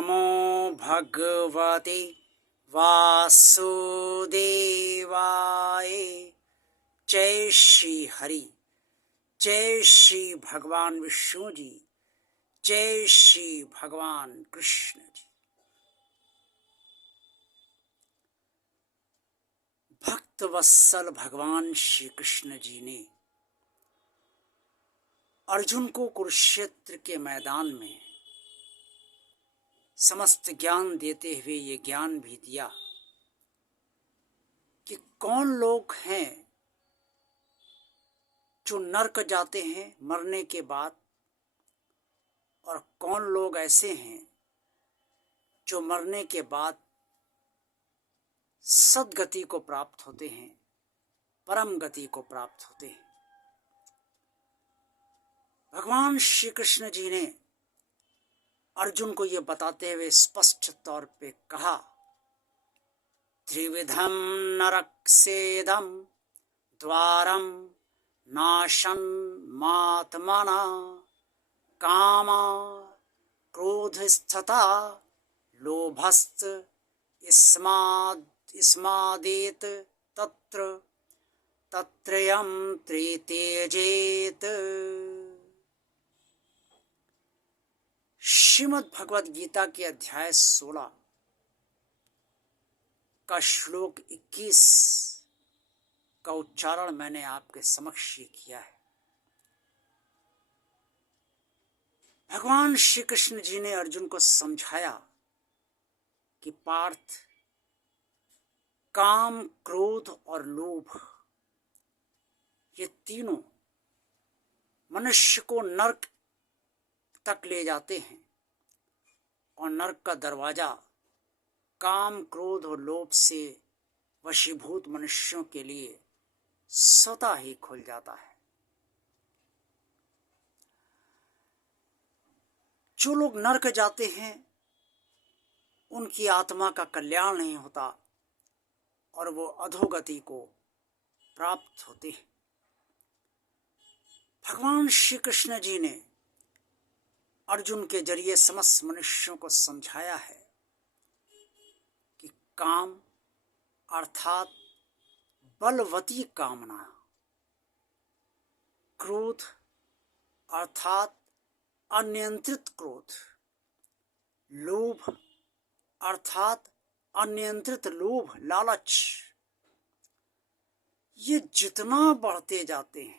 नमो भगवते वासुदेवाय। जय श्री हरि, जय श्री भगवान विष्णु जी, जय श्री भगवान कृष्ण जी। भक्त वत्सल भगवान श्री कृष्ण जी ने अर्जुन को कुरुक्षेत्र के मैदान में समस्त ज्ञान देते हुए ये ज्ञान भी दिया कि कौन लोग हैं जो नरक जाते हैं मरने के बाद, और कौन लोग ऐसे हैं जो मरने के बाद सद्गति को प्राप्त होते हैं, परम गति को प्राप्त होते हैं। भगवान श्री कृष्ण जी ने अर्जुन को ये बताते हुए स्पष्ट तौर पे कहा, त्रिविधम नरकसेदम द्वारम नाशं मात्मना कामा क्रोधस्तथा लोभस्त इस्मादेत तत्र तत्रयं त्रितेजेत। श्रीमद् भगवद गीता के अध्याय 16 का श्लोक 21 का उच्चारण मैंने आपके समक्ष किया है। भगवान श्री कृष्ण जी ने अर्जुन को समझाया कि पार्थ, काम, क्रोध और लोभ ये तीनों मनुष्य को नरक तक ले जाते हैं, और नरक का दरवाजा काम, क्रोध और लोभ से वशीभूत मनुष्यों के लिए स्वतः ही खुल जाता है। जो लोग नरक जाते हैं उनकी आत्मा का कल्याण नहीं होता और वो अधोगति को प्राप्त होते हैं। भगवान श्री कृष्ण जी ने अर्जुन के जरिए समस्त मनुष्यों को समझाया है कि काम अर्थात बलवती कामना, क्रोध अर्थात अनियंत्रित क्रोध, लोभ अर्थात अनियंत्रित लोभ, लालच, ये जितना बढ़ते जाते हैं,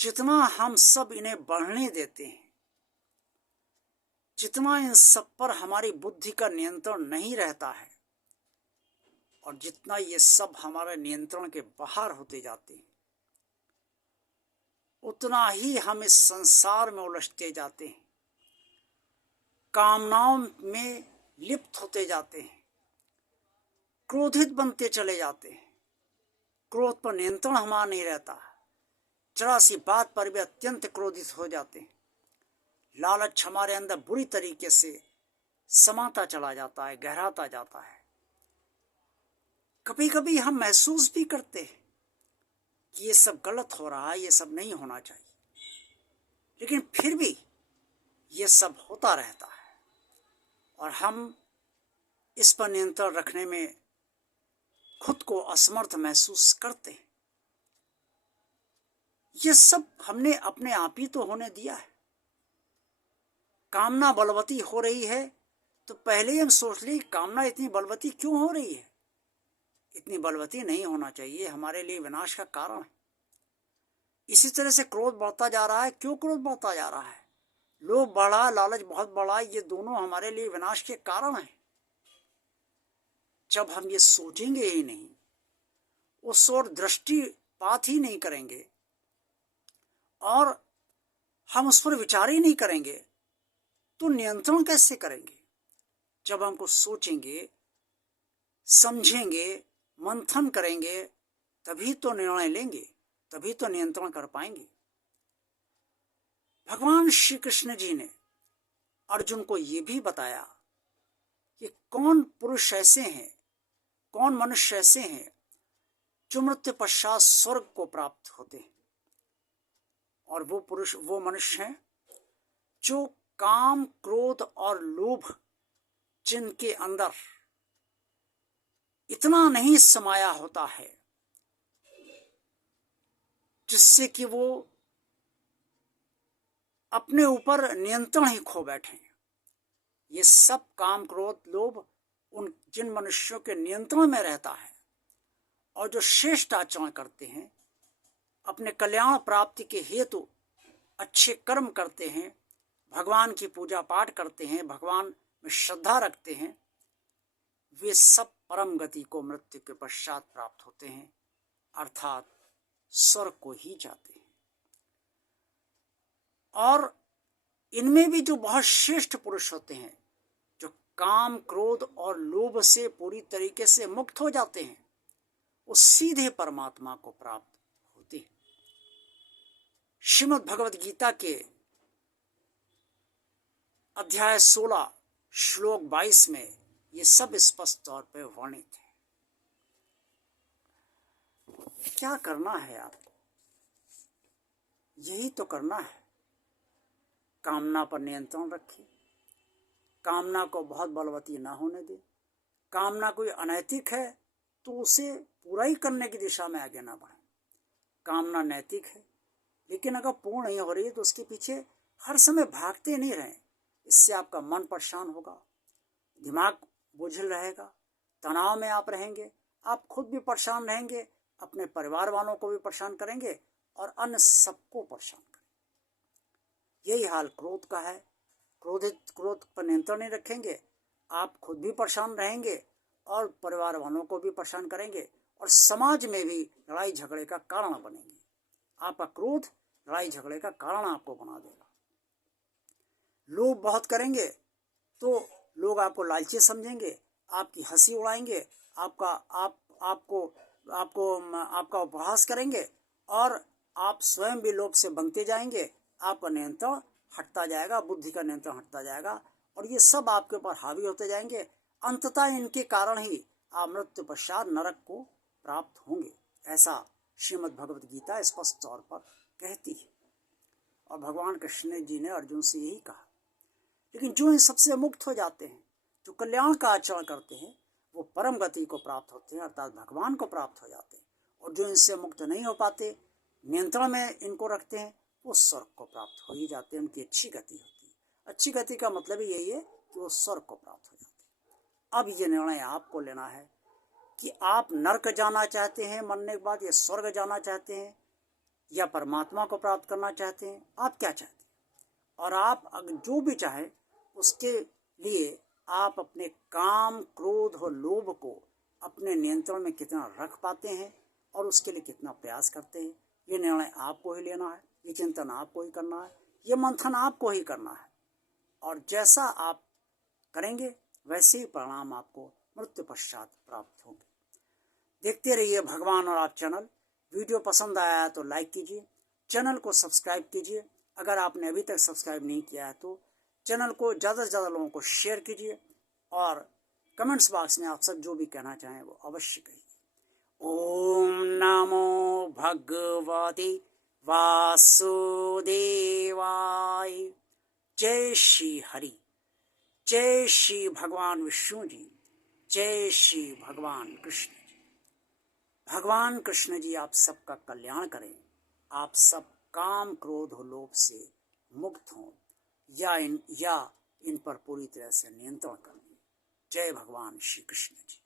जितना हम सब इन्हें बढ़ने देते हैं, जितना इन सब पर हमारी बुद्धि का नियंत्रण नहीं रहता है, और जितना ये सब हमारे नियंत्रण के बाहर होते जाते हैं, उतना ही हम इस संसार में उलझते जाते हैं, कामनाओं में लिप्त होते जाते हैं, क्रोधित बनते चले जाते हैं, क्रोध पर नियंत्रण हमारा नहीं रहता, जरा सी बात पर भी अत्यंत क्रोधित हो जाते हैं, लालच हमारे अंदर बुरी तरीके से समाता चला जाता है, गहराता जाता है। कभी कभी हम महसूस भी करते हैं कि ये सब गलत हो रहा है, ये सब नहीं होना चाहिए, लेकिन फिर भी ये सब होता रहता है और हम इस पर नियंत्रण रखने में खुद को असमर्थ महसूस करते हैं। ये सब हमने अपने आप ही तो होने दिया है। कामना बलवती हो रही है तो पहले ही हम सोच लें कामना इतनी बलवती क्यों हो रही है। इतनी बलवती नहीं होना चाहिए, हमारे लिए विनाश का कारण है। इसी तरह से क्रोध बढ़ता जा रहा है। क्यों क्रोध बढ़ता जा रहा है? लोभ बढ़ा, लालच बहुत बढ़ा, ये दोनों हमारे लिए विनाश के कारण हैं। जब हम ये सोचेंगे ही नहीं, उस ओर दृष्टिपात ही नहीं करेंगे और हम उस पर विचार ही नहीं करेंगे, तो नियंत्रण कैसे करेंगे? जब हमको सोचेंगे, समझेंगे, मंथन करेंगे, तभी तो निर्णय लेंगे, तभी तो नियंत्रण कर पाएंगे। भगवान श्री कृष्ण जी ने अर्जुन को ये भी बताया कि कौन पुरुष ऐसे हैं, कौन मनुष्य ऐसे हैं जो मृत्यु पश्चात स्वर्ग को प्राप्त होते हैं। और वो पुरुष, वो मनुष्य हैं जो काम, क्रोध और लोभ जिनके अंदर इतना नहीं समाया होता है जिससे कि वो अपने ऊपर नियंत्रण ही खो बैठे, ये सब काम, क्रोध, लोभ उन जिन मनुष्यों के नियंत्रण में रहता है और जो श्रेष्ठ आचरण करते हैं, अपने कल्याण प्राप्ति के हेतु अच्छे कर्म करते हैं, भगवान की पूजा पाठ करते हैं, भगवान में श्रद्धा रखते हैं, वे सब परम गति को मृत्यु के पश्चात प्राप्त होते हैं, अर्थात स्वर्ग को ही जाते हैं। और इनमें भी जो बहुत श्रेष्ठ पुरुष होते हैं, जो काम, क्रोध और लोभ से पूरी तरीके से मुक्त हो जाते हैं, वो सीधे परमात्मा को प्राप्त होते हैं। श्रीमद् भगवद गीता के अध्याय 16 श्लोक 22 में ये सब स्पष्ट तौर पर वर्णित है। क्या करना है आपको? यही तो करना है। कामना पर नियंत्रण रखिए, कामना को बहुत बलवती ना होने दें। कामना कोई अनैतिक है तो उसे पूरा ही करने की दिशा में आगे ना बढ़ें। कामना नैतिक है, लेकिन अगर पूर्ण नहीं हो रही है तो उसके पीछे हर समय भागते नहीं रहें। इससे आपका मन परेशान होगा, दिमाग बोझिल रहेगा, तनाव में आप रहेंगे, आप खुद भी परेशान रहेंगे, अपने परिवार वालों को भी परेशान करेंगे और अन्य सबको परेशान करेंगे। यही हाल क्रोध का है। क्रोध पर नियंत्रण नहीं रखेंगे, आप खुद भी परेशान रहेंगे और परिवार वालों को भी परेशान करेंगे और समाज में भी लड़ाई झगड़े का कारण बनेंगे। आपका क्रोध लड़ाई झगड़े का कारण आपको बना देगा। लोभ बहुत करेंगे तो लोग आपको लालची समझेंगे, आपकी हंसी उड़ाएंगे, आपका उपहास करेंगे और आप स्वयं भी लोभ से बंधते जाएंगे। आपका नियंत्रण हटता जाएगा, बुद्धि का नियंत्रण हटता जाएगा और ये सब आपके ऊपर हावी होते जाएंगे। अंततः इनके कारण ही आप मृत्यु पश्चात नरक को प्राप्त होंगे, ऐसा श्रीमद् भगवद गीता स्पष्ट तौर पर कहती है। और भगवान कृष्ण जी ने अर्जुन से यही कहा। लेकिन जो इन सबसे मुक्त हो जाते हैं, जो कल्याण का आचरण करते हैं, वो परम गति को प्राप्त होते हैं, अर्थात भगवान को प्राप्त हो जाते हैं। और जो इनसे मुक्त नहीं हो पाते, नियंत्रण में इनको रखते हैं, वो स्वर्ग को प्राप्त हो ही जाते हैं। उनकी अच्छी गति होती है। अच्छी गति का मतलब ही यही है कि वो स्वर्ग को प्राप्त हो जाते हैं। अब ये निर्णय आपको लेना है कि आप नरक जाना चाहते हैं मरने के बाद, या स्वर्ग जाना चाहते हैं, या परमात्मा को प्राप्त करना चाहते हैं। आप क्या चाहते हैं? और आप अगर जो भी चाहें उसके लिए आप अपने काम, क्रोध और लोभ को अपने नियंत्रण में कितना रख पाते हैं और उसके लिए कितना प्रयास करते हैं, ये निर्णय आपको ही लेना है। ये चिंतन आपको ही करना है, ये मंथन आपको ही करना है। और जैसा आप करेंगे वैसे ही परिणाम आपको मृत्यु पश्चात प्राप्त होंगे। देखते रहिए भगवान और आप चैनल। वीडियो पसंद आया है तो लाइक कीजिए, चैनल को सब्सक्राइब कीजिए। अगर आपने अभी तक सब्सक्राइब नहीं किया है तो चैनल को ज़्यादा से ज़्यादा लोगों को शेयर कीजिए और कमेंट्स बॉक्स में आप सब जो भी कहना चाहें वो अवश्य कहिए। ओम नमो भगवते वासुदेवाय। जय श्री हरि, जय श्री भगवान विष्णु जी, जय श्री भगवान कृष्ण जी। भगवान कृष्ण जी आप सबका कल्याण करें, आप सब काम, क्रोध और लोभ से मुक्त हों या इन पर पूरी तरह से नियंत्रण करें। जय भगवान श्री कृष्ण जी।